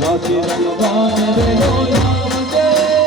Rasi Raghavan Re Loya Mate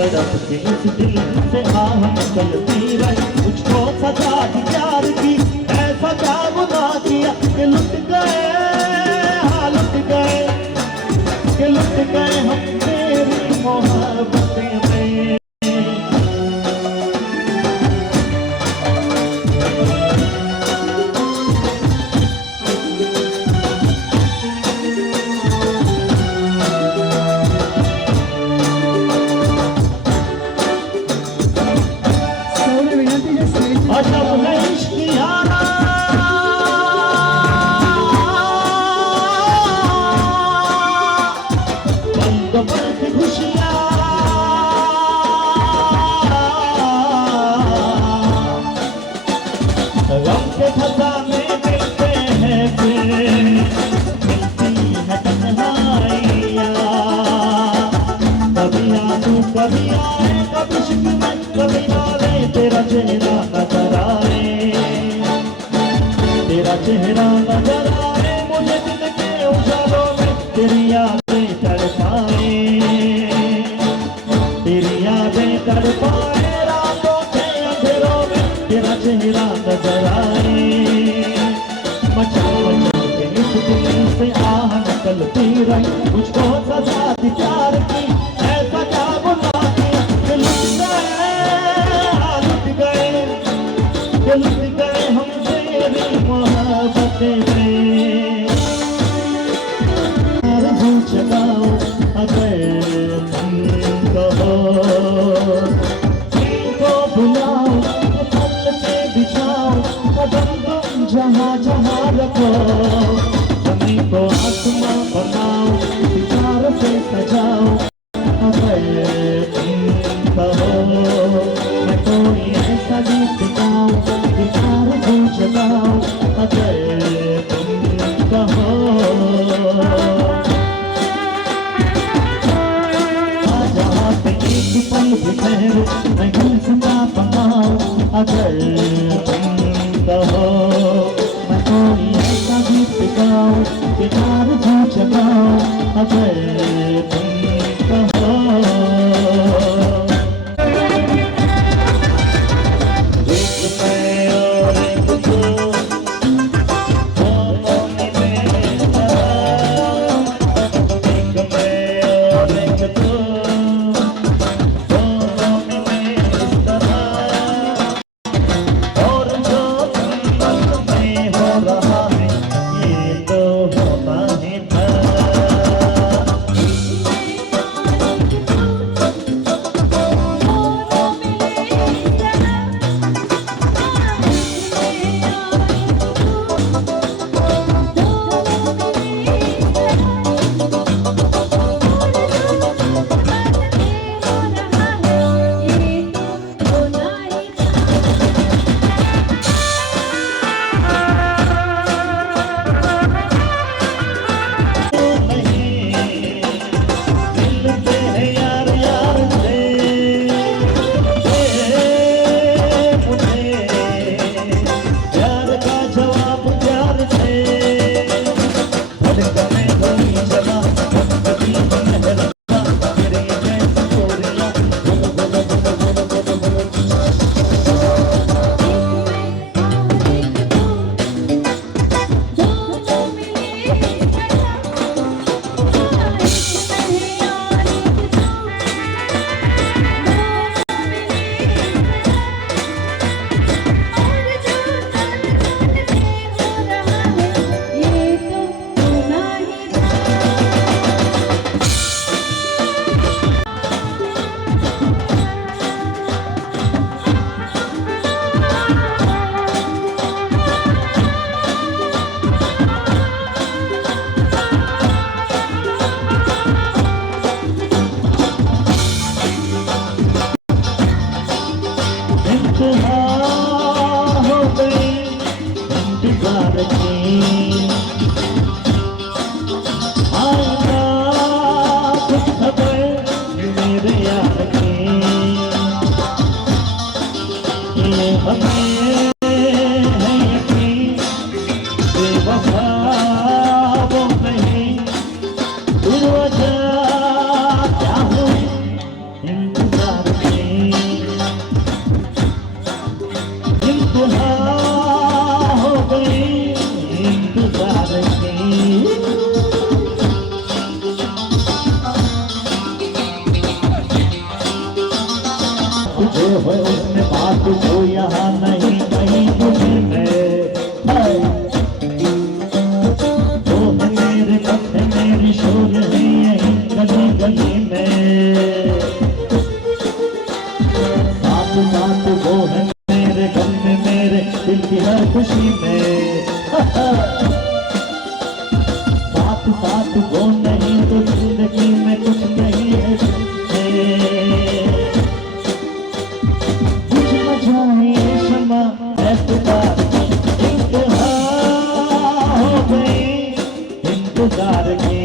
तड़प के इस दिल से आह निकलती रही। मुझको सजा दी प्यार की, ऐसा क्या गुनाह किया कि लुट गए, हाँ लुट गए, कि लुट गए हम तेरी मोहब्बतें में। अजब है इश्क यारा, बंद बंद खुशियाँ, गम के खजाने मिलते हैं फिर मिलती है तन्हाइयाँ। कभी आंसू कभी आए, कभी इश्क में कभी नाले, तेरा चेहरा नजर आए, तेरा चेहरा नजर आए मुझे दिन के उजालों में। तेरी यादें तड़पाए, तेरी यादें तड़पाए रातों के अंधेरों में। तेरा चेहरा नजर आए, मचा मचा के इस दिल से आह निकलती रही। मुझको सजा दी प्यार की, ऐसा क्या गुनाह किया कि लुट गए, कि लुट गए हम तेरी मोहब्बतें में। आरज़ू जगाओ अगर तुम कहो, दिल को बुलाओ पल के बिछाओ, कदम तुम जहाँ जहाँ रखो। ज़मीन को आसमां बनाओ, सितारों से सजाओ अगर तुम कहो। मैं कोई ऐसा गीत गाऊं, गिटार को जगाओ अगर तुम कहो। जहाँ पे एक पल भी ठहरो, मैं गुलसिता बनाऊं अगर तुम कहो। मैं कोई ऐसा गीत गाऊं, गिटार को जगाओ अगर तुम कहो। इंतजार बात जो है उसमें बात वो यहाँ नहीं कहीं तुझे में वो है मेरे कथे मेरी शोर है यही गली गली में साथ साथ वो है मेरे गम में मेरे दिल की हर खुशी में साथ साथ वो नहीं तो जिंदगी में कुछ नहीं है कुछ मजा है शमा ऐसा इंतहा हो गई इंतजार की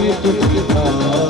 में कुछ था